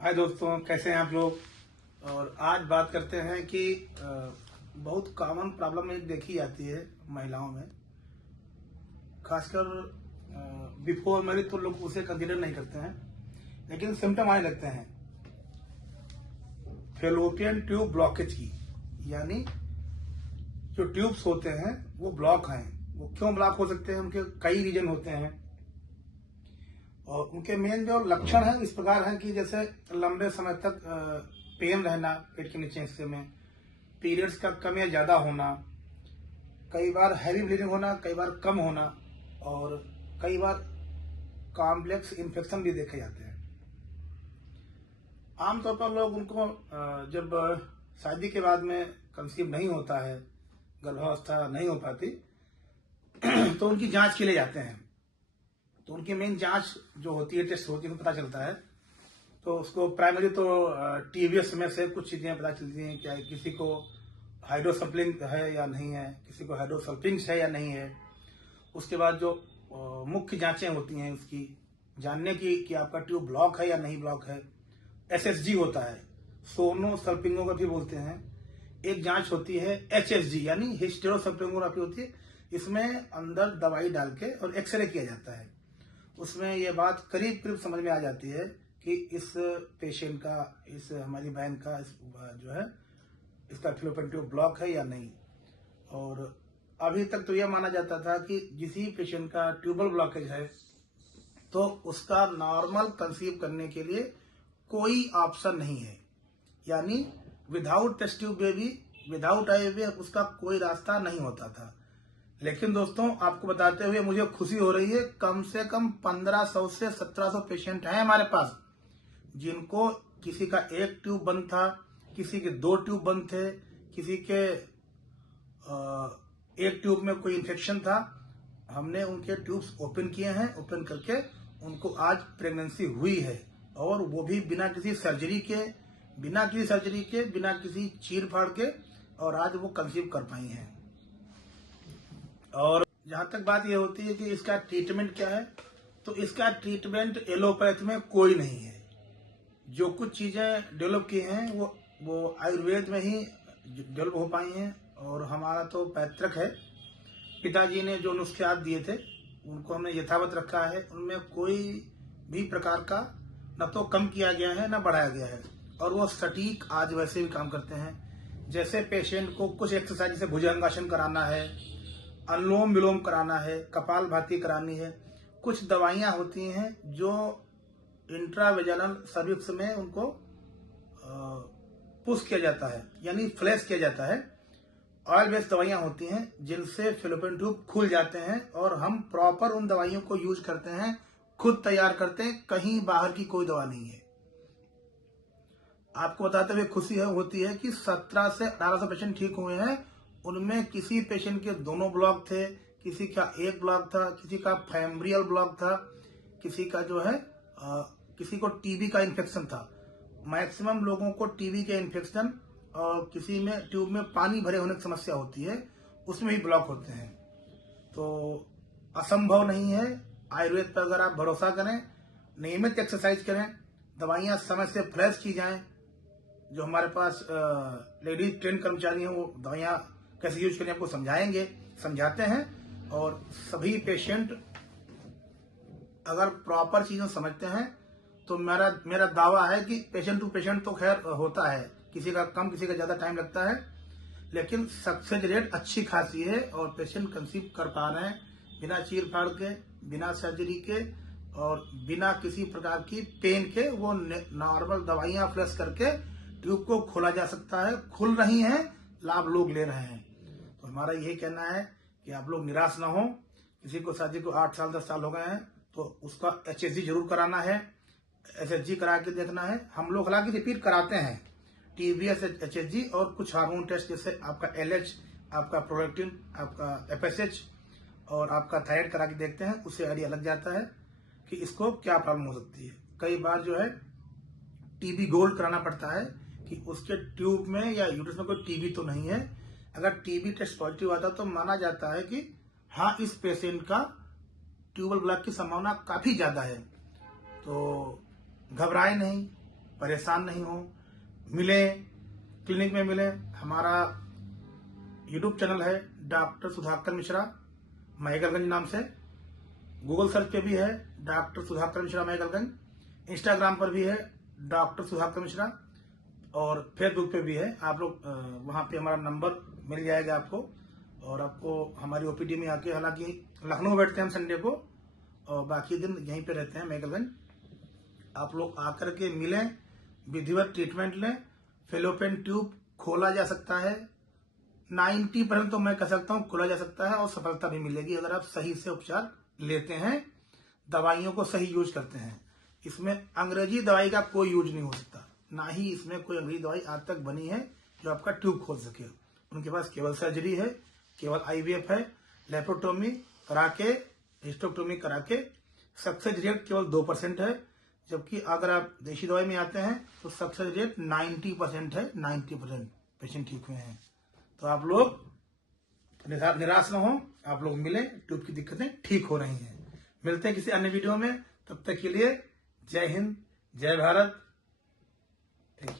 हाय दोस्तों, कैसे हैं आप लोग। और आज बात करते हैं कि बहुत कॉमन प्रॉब्लम एक देखी जाती है महिलाओं में, खासकर बिफोर मैरिज तो लोग उसे कंसीडर नहीं करते हैं, लेकिन सिम्टम आने लगते हैं फेलोपियन ट्यूब ब्लॉकेज की। यानी जो ट्यूब्स होते हैं वो ब्लॉक हैं। वो क्यों ब्लॉक हो सकते हैं, उनके कई रीजन होते हैं। और उनके मेन जो लक्षण है इस प्रकार है कि जैसे लंबे समय तक पेन रहना पेट के नीचे हिस्से में, पीरियड्स का कम या ज्यादा होना, कई बार हैवी ब्लीडिंग होना, कई बार कम होना, और कई बार कॉम्प्लेक्स इन्फेक्शन भी देखे जाते हैं। आमतौर पर लोग उनको जब शादी के बाद में कंसीव नहीं होता है, गर्भावस्था नहीं हो पाती तो उनकी जांच के लिए जाते हैं। तो उनकी मेन जांच जो होती है, टेस्ट होती है, पता चलता है। तो उसको प्राइमरी तो टीवीएस में से कुछ चीजें पता चलती हैं, क्या किसी को हाइड्रोसल्फिंग है या नहीं है, किसी को हाइड्रोसल्फिंग है या नहीं है। उसके बाद जो मुख्य जांचें होती हैं उसकी जानने की कि आपका ट्यूब ब्लॉक है या नहीं ब्लॉक है। एसएसजी होता है, सोनो सल्फिंगोग्राफी बोलते हैं। एक जांच होती है एचएसजी यानी हिस्टेरोसल्फिंगोग्राफी होती है। इसमें अंदर दवाई डाल के और एक्सरे किया जाता है। उसमें ये बात करीब करीब समझ में आ जाती है कि इस पेशेंट का, इस हमारी बहन का जो है इसका फेलोपियन ट्यूब ब्लॉक है या नहीं। और अभी तक तो यह माना जाता था कि जिस पेशेंट का ट्यूबल ब्लॉकेज है तो उसका नॉर्मल कंसीव करने के लिए कोई ऑप्शन नहीं है। यानी without test tube baby, without IVF उसका कोई रास्ता नहीं होता था। लेकिन दोस्तों, आपको बताते हुए मुझे खुशी हो रही है, कम से कम 1500 से 1700 पेशेंट हैं हमारे पास जिनको किसी का एक ट्यूब बंद था, किसी के 2 ट्यूब बंद थे, किसी के एक ट्यूब में कोई इन्फेक्शन था। हमने उनके ट्यूब्स ओपन किए हैं, ओपन करके उनको आज प्रेगनेंसी हुई है, और वो भी बिना किसी सर्जरी के, बिना किसी चीर फाड़ के, और आज वो कंसीव कर पाई हैं। और जहां तक बात ये होती है कि इसका ट्रीटमेंट क्या है, तो इसका ट्रीटमेंट एलोपैथ में कोई नहीं है। जो कुछ चीजें डेवलप की हैं वो आयुर्वेद में ही डेवलप हो पाई हैं। और हमारा तो पैतृक है, पिताजी ने जो नुस्खे दिए थे उनको हमने यथावत रखा है। उनमें कोई भी प्रकार का न तो कम किया गया है न बढ़ाया गया है, और वो सटीक आज वैसे भी काम करते हैं। जैसे पेशेंट को कुछ एक्सरसाइज, जैसे भुजंगासन कराना है, अनुलोम विलोम कराना है, कपाल भाती करानी है, कुछ दवाइयां होती हैं जो इंट्रावेजानल सर्विक्स में उनको पुश किया जाता है, यानी फ्लैश किया जाता है। ऑयल बेस्ड दवाइयां होती हैं जिनसे फेलोपियन ट्यूब खुल जाते हैं, और हम प्रॉपर उन दवाइयों को यूज करते हैं, खुद तैयार करते हैं, कहीं बाहर की कोई दवा नहीं है। आपको बताते हुए खुशी होती है कि 17 से 1800 पेशेंट ठीक हुए हैं। उनमें किसी पेशेंट के दोनों ब्लॉक थे, किसी का एक ब्लॉक था, किसी का फैम्ब्रियल ब्लॉक था, किसी का जो है किसी को टीबी का इन्फेक्शन था। मैक्सिमम लोगों को टीबी के इन्फेक्शन, और किसी में ट्यूब में पानी भरे होने की समस्या होती है, उसमें भी ब्लॉक होते हैं। तो असंभव नहीं है। आयुर्वेद पर अगर आप भरोसा करें, नियमित एक्सरसाइज करें, दवाइयां समय से फ्लैश की जाएं, जो हमारे पास लेडीज ट्रेन कर्मचारी हैं वो दवाइयां कैसे यूज करें आपको समझाते हैं। और सभी पेशेंट अगर प्रॉपर चीजें समझते हैं तो मेरा दावा है कि पेशेंट टू पेशेंट तो खैर होता है, किसी का कम किसी का ज्यादा टाइम लगता है, लेकिन सक्सेस रेट अच्छी खासी है, और पेशेंट कंसीव कर पा रहे हैं बिना चीर फाड़ के, बिना सर्जरी के, और बिना किसी प्रकार की पेन के। वो नॉर्मल दवाइयां फ्लैश करके ट्यूब को खोला जा सकता है, खुल रही हैं, लाभ लोग ले रहे हैं। तो हमारा यही कहना है कि आप लोग निराश ना हो। किसी को शादी को 8 साल 10 साल हो गए हैं तो उसका एचएसजी जरूर कराना है, एसएसजी करा के देखना है। हम लोग हालांकि रिपीट कराते हैं टीवीएस, एचएसजी, और कुछ हार्मोन टेस्ट जैसे आपका एलएच, आपका प्रोलैक्टिन, आपका एफएसएच, और आपका थायराइड करा के देखते हैं। उससे आइडिया लग जाता है कि इसको क्या प्रॉब्लम हो सकती है। कई बार जो है टीबी गोल्ड कराना पड़ता है कि उसके ट्यूब में या यूट्रस में कोई टीबी तो नहीं है। अगर टीबी टेस्ट पॉजिटिव आता तो माना जाता है कि हाँ, इस पेशेंट का ट्यूबल ब्लॉक की संभावना काफी ज्यादा है। तो घबराए नहीं, परेशान नहीं हो, मिले, क्लिनिक में मिले। हमारा यूट्यूब चैनल है डॉक्टर सुधाकर मिश्रा महगलगंज नाम से, गूगल सर्च पे भी है डॉक्टर सुधाकर मिश्रा महगलगंज, इंस्टाग्राम पर भी है डॉक्टर सुधाकर मिश्रा, और फेसबुक पे भी है। आप लोग वहां पे हमारा नंबर मिल जाएगा आपको, और आपको हमारी ओपीडी में आके, हालांकि लखनऊ बैठते हैं हम संडे को और बाकी दिन यहीं पे रहते हैं महगलगंज, आप लोग आकर के मिलें, विधिवत ट्रीटमेंट लें। फेलोपियन ट्यूब खोला जा सकता है, 90% तो मैं कह सकता हूं खोला जा सकता है, और सफलता भी मिलेगी अगर आप सही से उपचार लेते हैं, दवाइयों को सही यूज करते हैं। इसमें अंग्रेजी दवाई का कोई यूज नहीं हो सकता, ना ही इसमें कोई अंग्रेजी दवाई आज तक बनी है जो आपका ट्यूब खोल सके। उनके पास केवल सर्जरी है, केवल आईवीएफ है, लेप्रोटोमी करा के, हिस्टेक्टोमी करा के सक्सेस रेट केवल 2% है, जबकि अगर आप देशी दवाई में आते हैं तो सक्सेस रेट 90% है। 90% पेशेंट ठीक हुए हैं। तो आप लोग निराश न हो, आप लोग मिलें, ट्यूब की दिक्कतें ठीक हो रही हैं। मिलते हैं किसी अन्य वीडियो में, तब तक के लिए जय हिंद, जय भारत।